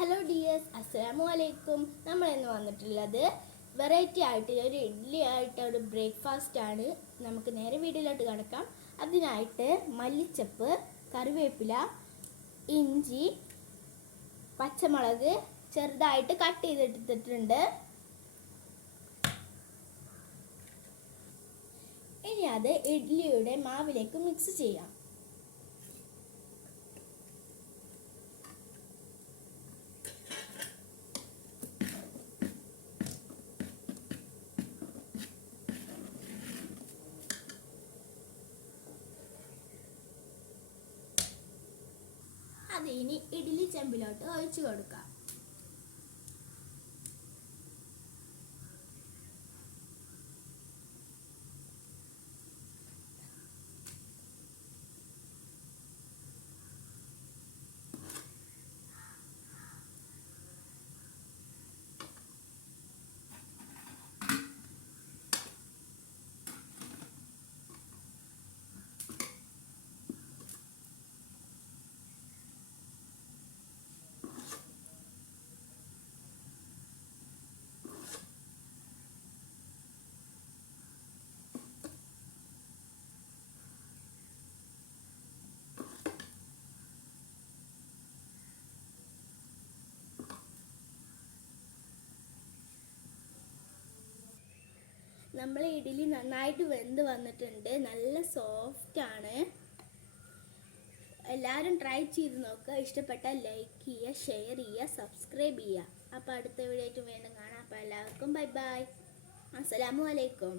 Hello dears, അസ്സലാമു അലൈക്കും. നമ്മളിന്ന് വന്നിട്ടുള്ളത് വെറൈറ്റി ആയിട്ട് ഒരു ഇഡ്ഡലി ആയിട്ട് ഒരു ബ്രേക്ക്ഫാസ്റ്റ് ആണ്. നമുക്ക് നേരെ വീട്ടിലോട്ട് കിടക്കാം. അതിനായിട്ട് മല്ലിച്ചപ്പ്, കറിവേപ്പില, ഇഞ്ചി, പച്ചമുളക് ചെറുതായിട്ട് കട്ട് ചെയ്തെടുത്തിട്ടുണ്ട്. ഇനി അത് ഇഡ്ഡലിയുടെ മാവിലേക്ക് മിക്സ് ചെയ്യാം. അത് ഇനി ഇഡ്ഡലി ചെമ്പിലോട്ട് ഒഴിച്ചു കൊടുക്കാം. നമ്മൾ ഇഡ്ഡലി നന്നായിട്ട് വെന്ത് വന്നിട്ടുണ്ട്. നല്ല സോഫ്റ്റ് ആണ്. എല്ലാവരും ട്രൈ ചെയ്ത് നോക്കുക. ഇഷ്ടപ്പെട്ടാൽ ലൈക്ക് ചെയ്യുക, ഷെയർ ചെയ്യുക, സബ്സ്ക്രൈബ് ചെയ്യുക. അപ്പോൾ അടുത്ത വീഡിയോ ആയിട്ട് വീണ്ടും കാണാം. അപ്പോൾ എല്ലാവർക്കും ബൈ ബൈ. അസ്സലാമു അലൈക്കും.